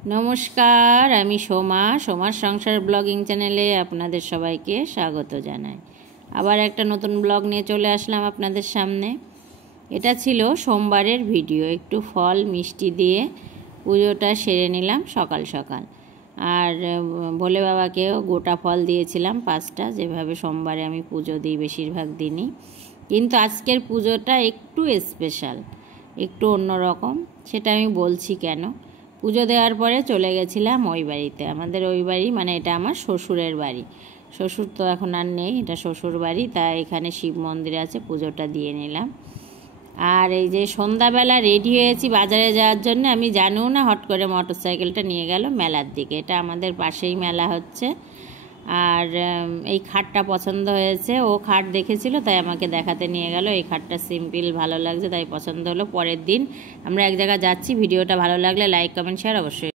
नमस्कार आमी सोमा सोमार संसार ब्लगिंग चैनेले आपनादेर सबाइके स्वागत जानाई। आबार एकटा नतून ब्लग निये चले आसलाम आपनादेर सामने। एटा छिलो सोमबारेर भिडियो। एकटू फल मिष्टि दिए पुजोटा सेरे निलाम सकाल सकाल। और भोले बाबाकेও गोटा फल दिएछिलाम 5टा, जेभाবে सोमबारे आमी पुजो दिई बेशिरभाग दिनই। किन्तु आजकेर पुजोटा एकटू स्पेशल, एकटू अन्यरकम, सेटा आमी बोलছি केन। पुजो देওয়ার পরে চলে গেছিলাম ওই বাড়িতে। আমাদের ওই বাড়ি মানে এটা আমার শ্বশুরের বাড়ি। শ্বশুর তো এখন আর নেই, এটা শ্বশুর বাড়ি। তাই এখানে শিব মন্দির আছে, পুজোটা দিয়ে নিলাম। আর এই যে সন্ধ্যাবেলা রেডি হয়েছি বাজারে যাওয়ার জন্য, আমি জানিও না, হট করে মোটরসাইকেলটা নিয়ে গেল মেলার দিকে। এটা আমাদের পাশেই মেলা হচ্ছে। আর এই খাটটা পছন্দ হয়েছে, ও খাট দেখেছিল তাই আমাকে দেখাতে নিয়ে গেল। এই খাটটা সিম্পল ভালো লাগছে তাই পছন্দ হলো। পরের দিন আমরা এক জায়গায় যাচ্ছি। ভিডিওটা ভালো লাগলে লাইক কমেন্ট শেয়ার অবশ্যই।